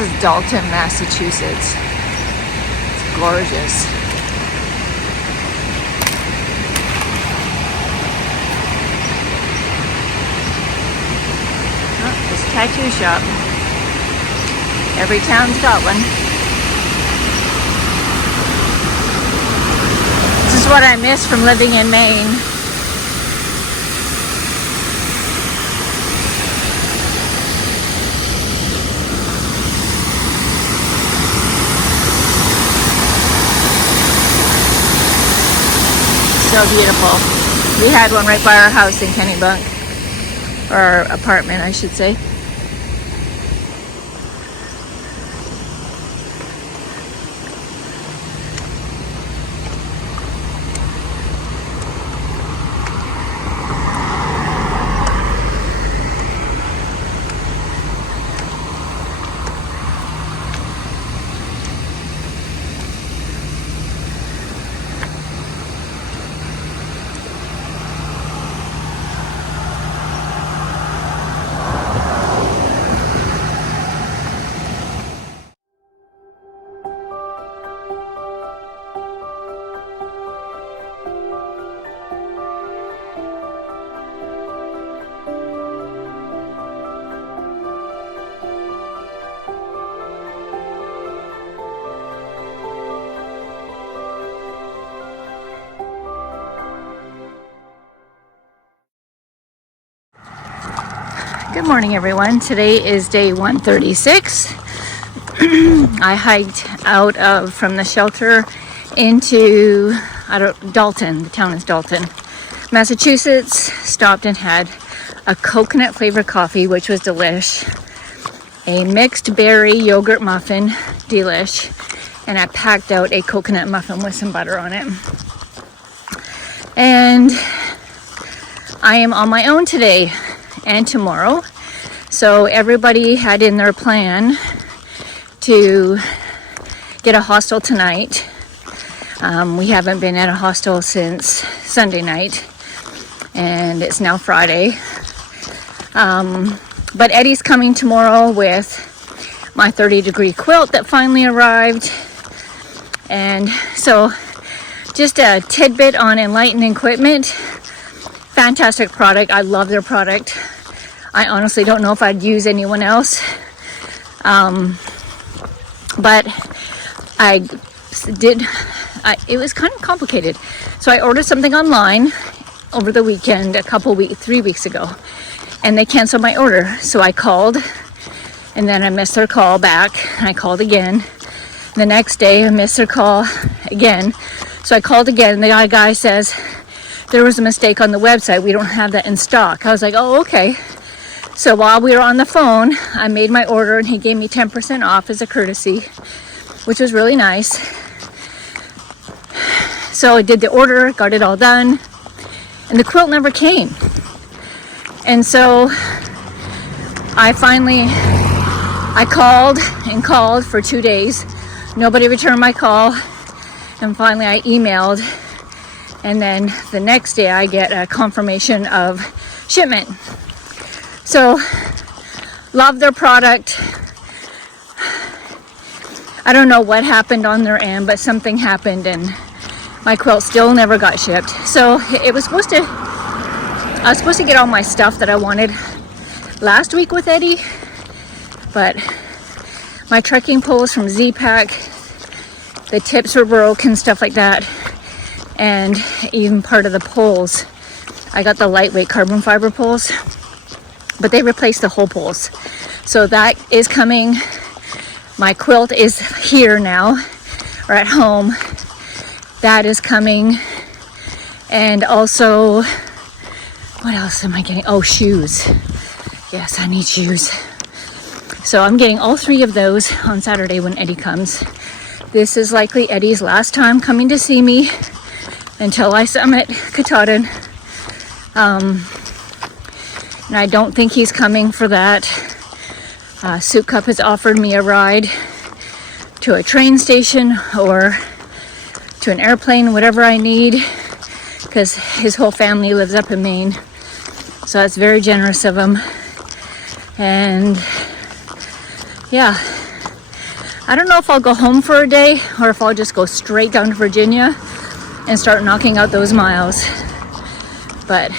is Dalton, Massachusetts. It's gorgeous. Oh, this tattoo shop. Every town's got one. This is what I miss from living in Maine. So beautiful. We had one right by our house in Kennebunk, or our apartment, I should say. Good morning, everyone. Today is day 136. I hiked out from the shelter into Dalton. The town is Dalton, Massachusetts. Stopped and had a coconut flavored coffee, which was delish. A mixed berry yogurt muffin, delish. And I packed out a coconut muffin with some butter on it. And I am on my own today and tomorrow. So everybody had in their plan to get a hostel tonight. We haven't been at a hostel since Sunday night, and it's now Friday. But Eddie's coming tomorrow with my 30-degree quilt that finally arrived. And so just a tidbit on Enlighten Equipment. Fantastic product. I love their product. I honestly don't know if I'd use anyone else. But it was kind of complicated. So I ordered something online over the weekend, 3 weeks ago, and they canceled my order. So I called, and then I missed their call back, and I called again. The next day I missed their call again. So I called again, and the guy says, there was a mistake on the website. We don't have that in stock. I was like, oh, okay. So while we were on the phone, I made my order, and he gave me 10% off as a courtesy, which was really nice. So I did the order, got it all done, and the quilt never came. And so I called and called for 2 days. Nobody returned my call. And finally I emailed. And then the next day I get a confirmation of shipment. So, love their product. I don't know what happened on their end, but something happened and my quilt still never got shipped. So, I was supposed to get all my stuff that I wanted last week with Eddie, but my trekking poles from Z-Pack, the tips were broken, stuff like that. And even part of the poles, I got the lightweight carbon fiber poles, but they replaced the whole poles. So that is coming. My quilt is here now, or at home. That is coming. And also, what else am I getting? Oh, shoes. Yes, I need shoes. So I'm getting all 3 of those on Saturday when Eddie comes. This is likely Eddie's last time coming to see me until I summit Katahdin. And I don't think he's coming for that. Soup Cup has offered me a ride to a train station or to an airplane, whatever I need, because his whole family lives up in Maine. So that's very generous of him. And yeah, I don't know if I'll go home for a day or if I'll just go straight down to Virginia and start knocking out those miles. But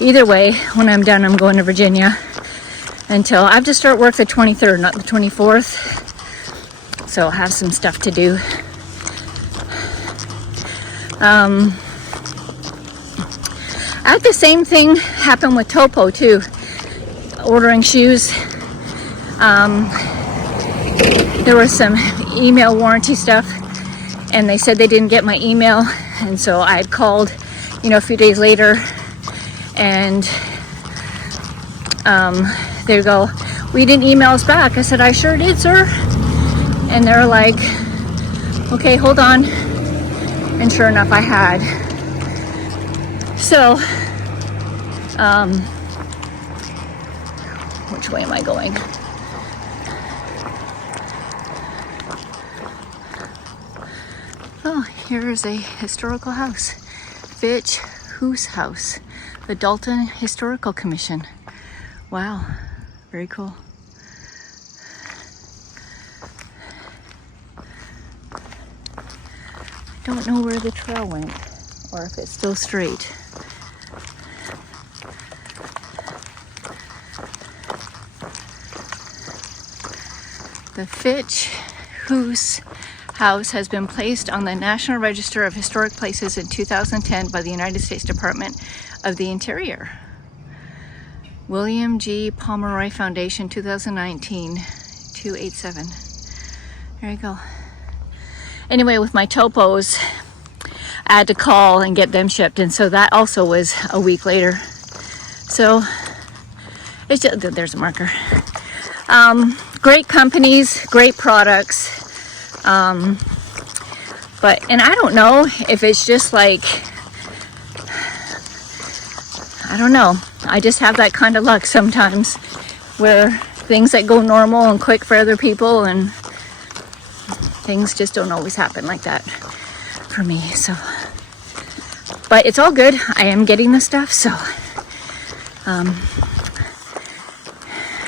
either way, when I'm done, I'm going to Virginia until I have to start work the 23rd, not the 24th. So I'll have some stuff to do. I had the same thing happen with Topo too. Ordering shoes. There was some email warranty stuff, and they said they didn't get my email, and so I had called, a few days later, and they go, "We didn't email us back." I said, "I sure did, sir." And they're like, "Okay, hold on." And sure enough, I had. So, which way am I going? Oh, here is a historical house. Fitch Whose House, the Dalton Historical Commission. Wow, very cool. I don't know where the trail went or if it's still straight. The Fitch Whose House has been placed on the National Register of Historic Places in 2010 by the United States Department of the Interior. William G. Pomeroy Foundation, 2019, 287. There you go. Anyway, with my Topos, I had to call and get them shipped, and so that also was a week later. So, it's just, there's a marker. Great companies, great products. And I don't know if it's just like, I don't know. I just have that kind of luck sometimes where things that go normal and quick for other people, and things just don't always happen like that for me. So, but it's all good. I am getting the stuff, so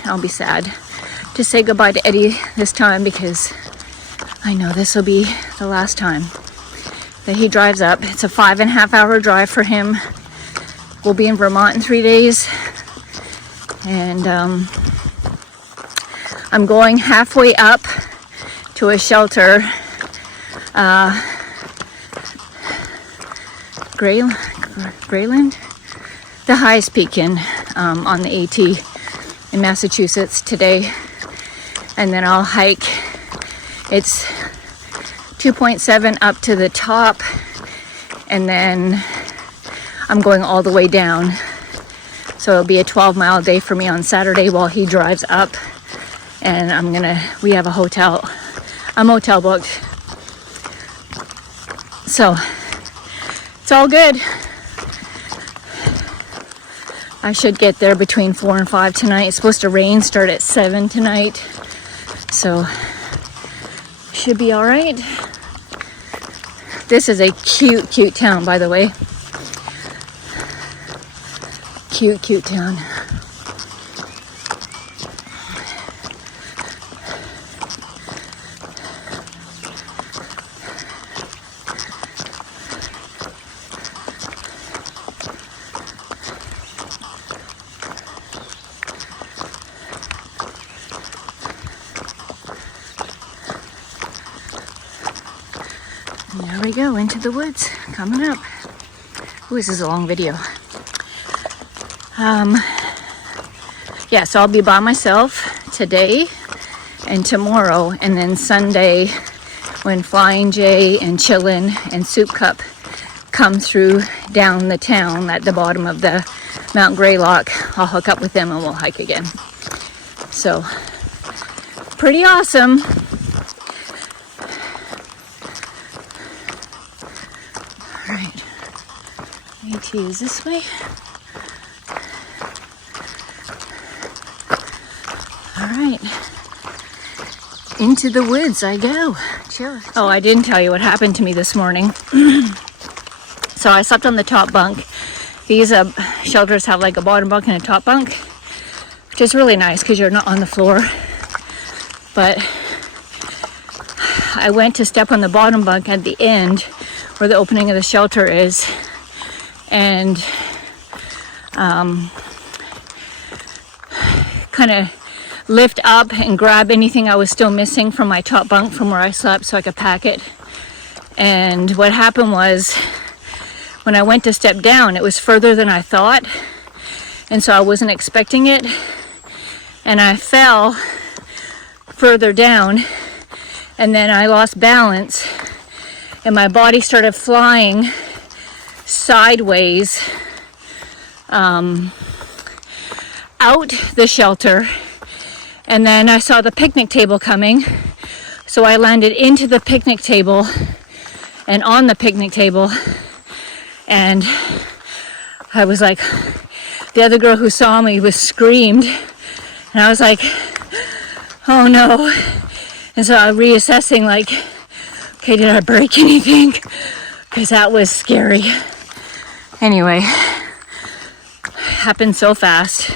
I'll be sad to say goodbye to Eddie this time, because I know this will be the last time that he drives up. It's a 5.5 hour drive for him. We'll be in Vermont in 3 days, and I'm going halfway up to a shelter, Grayland, the highest peak on the AT in Massachusetts today, and then I'll hike. It's 2.7 up to the top, and then I'm going all the way down. So it'll be a 12-mile day for me on Saturday while he drives up, and we have a motel booked. So it's all good. I should get there between 4 and 5 tonight. It's supposed to rain, start at 7 tonight. So should be all right. This is a cute town, by the way. Cute town. There we go, into the woods, coming up. Ooh, this is a long video. Yeah, so I'll be by myself today and tomorrow, and then Sunday when Flying J and Chillin' and Soup Cup come through down the town at the bottom of the Mount Greylock, I'll hook up with them and we'll hike again. So, pretty awesome. Alright, AT is this way. Alright, into the woods I go. Chill. Oh, I didn't tell you what happened to me this morning. So I slept on the top bunk. These shelters have like a bottom bunk and a top bunk, which is really nice because you're not on the floor. But I went to step on the bottom bunk at the end where the opening of the shelter is, and kind of lift up and grab anything I was still missing from my top bunk from where I slept so I could pack it. And what happened was, when I went to step down, it was further than I thought, and so I wasn't expecting it, and I fell further down, and then I lost balance, and my body started flying sideways out the shelter. And then I saw the picnic table coming, so I landed into the picnic table and on the picnic table, and I was like, the other girl who saw me was screamed, and I was like, oh no. And so I was reassessing, like, okay, did I break anything? Because that was scary. Anyway, happened so fast,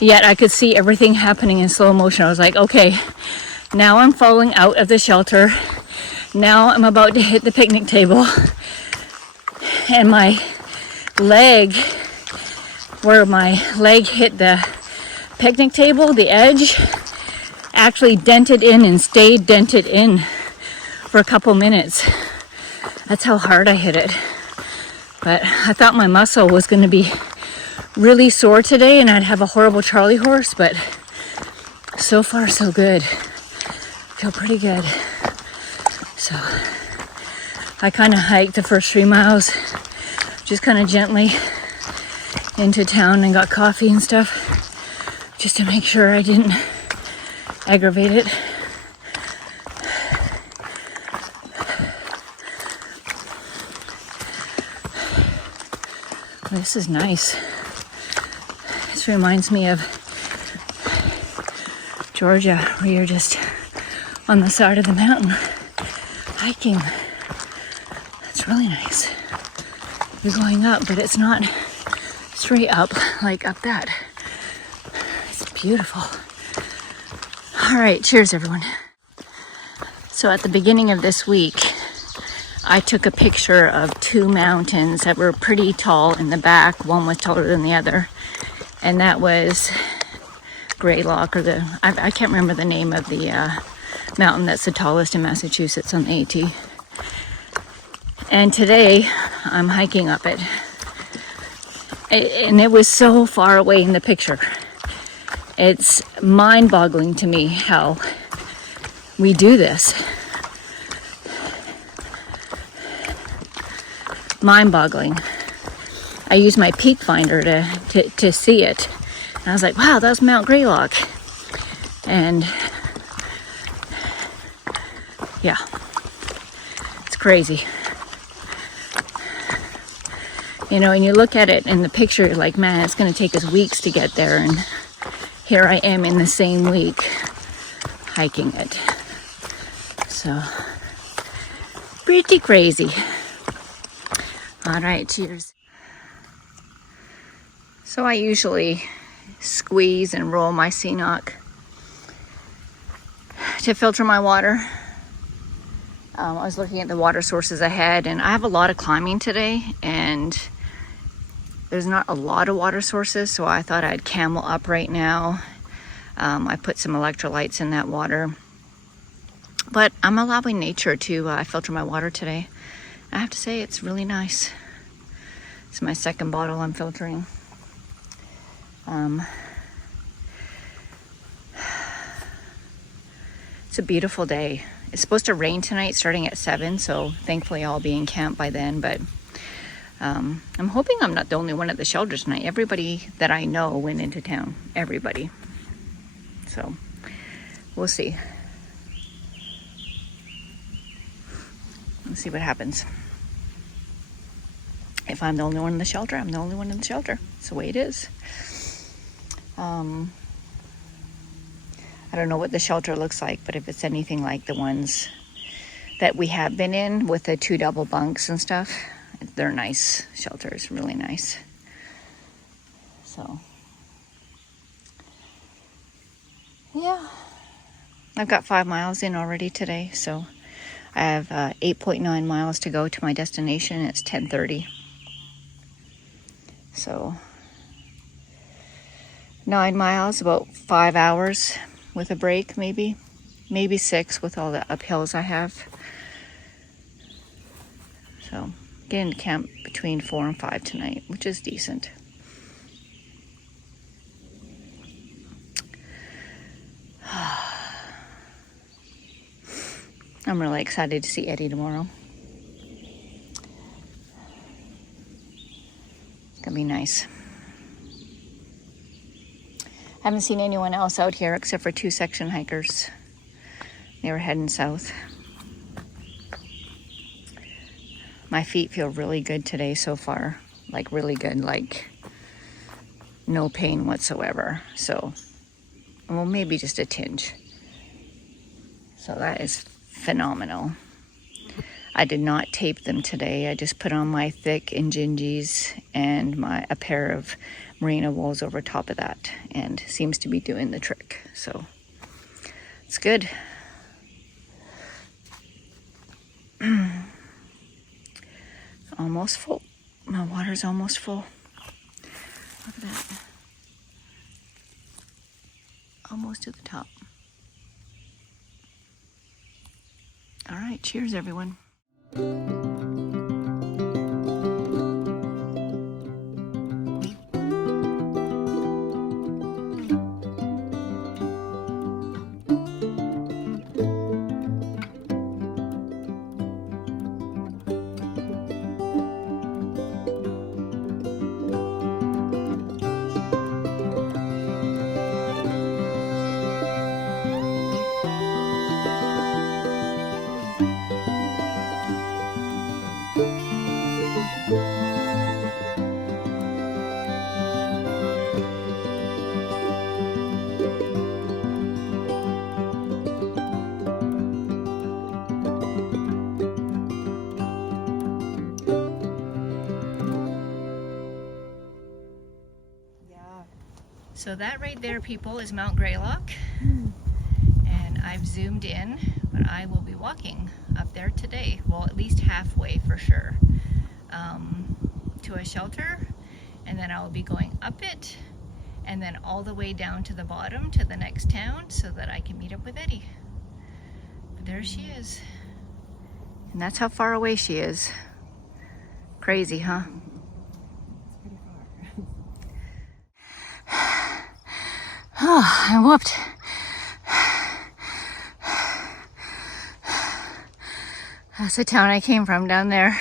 yet I could see everything happening in slow motion. I was like, okay, now I'm falling out of the shelter. Now I'm about to hit the picnic table, and my leg, where my leg hit the picnic table, the edge, actually dented in and stayed dented in for a couple minutes. That's how hard I hit it. But I thought my muscle was going to be really sore today and I'd have a horrible Charlie horse, but so far so good. Feel pretty good. So I kind of hiked the first 3 miles, just kind of gently into town, and got coffee and stuff just to make sure I didn't aggravate it. This is nice. This reminds me of Georgia, where you're just on the side of the mountain hiking. That's really nice. You're going up, but it's not straight up like up that. It's beautiful. All right, cheers everyone. So at the beginning of this week, I took a picture of 2 mountains that were pretty tall in the back. One was taller than the other, and that was Greylock, or I can't remember the name of the mountain that's the tallest in Massachusetts on the AT. And today I'm hiking up it, and it was so far away in the picture. It's mind-boggling to me how we do this. Mind-boggling. I used my peak finder to see it, and I was like, wow, that's Mount Greylock. And yeah, it's crazy. You know, and you look at it in the picture, you're like, man, it's going to take us weeks to get there, and here I am in the same week hiking it. So pretty crazy. All right, cheers. So I usually squeeze and roll my CNOC to filter my water. I was looking at the water sources ahead, and I have a lot of climbing today, and there's not a lot of water sources, so I thought I'd camel up right now. I put some electrolytes in that water, but I'm allowing nature to filter my water today. I have to say, it's really nice. It's my second bottle I'm filtering. It's a beautiful day. It's supposed to rain tonight starting at 7, so thankfully I'll be in camp by then, but I'm hoping I'm not the only one at the shelter tonight. Everybody that I know went into town. Everybody. So we'll see. We'll see what happens. If I'm the only one in the shelter, I'm the only one in the shelter. It's the way it is. I don't know what the shelter looks like, but if it's anything like the ones that we have been in with the 2 double bunks and stuff, they're nice shelters, really nice. So, yeah. I've got 5 miles in already today, so I have 8.9 miles to go to my destination. It's 10:30. So 9 miles, about 5 hours with a break, maybe 6 with all the uphills I have. So getting to camp between 4 and 5 tonight, which is decent. I'm really excited to see Eddie tomorrow. It's gonna be nice. Haven't seen anyone else out here except for 2 section hikers. They were heading south. My feet feel really good today so far. Like really good, like no pain whatsoever. So, well, maybe just a tinge. So that is phenomenal. I did not tape them today. I just put on my thick Injinjis and a pair of merino wools over top of that, and seems to be doing the trick. So it's good. Almost full. My water's almost full. Look at that. Almost to the top. All right, cheers everyone. So that right there, people, is Mount Greylock. And I've zoomed in, but I will be walking up there today. Well, at least halfway for sure, to a shelter. And then I will be going up it and then all the way down to the bottom to the next town so that I can meet up with Eddie. But there she is. And that's how far away she is. Crazy, huh? Oh, I'm whooped. That's the town I came from down there.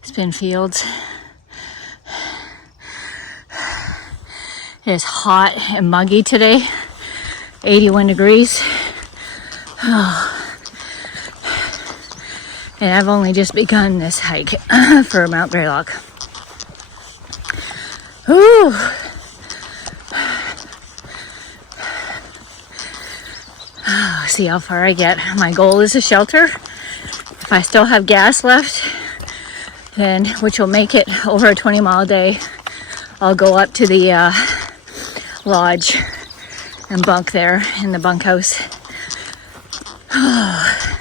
It's been fields. It is hot and muggy today. 81 degrees. Oh. And I've only just begun this hike for Mount Greylock. Ooh. Oh, see how far I get. My goal is a shelter. If I still have gas left, then, which will make it over a 20-mile day, I'll go up to the lodge and bunk there in the bunkhouse. Oh,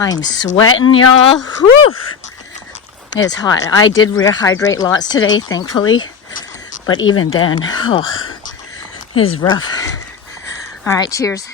I'm sweating, y'all. Whew. It's hot. I did rehydrate lots today, thankfully. But even then, oh, it is rough. All right, cheers.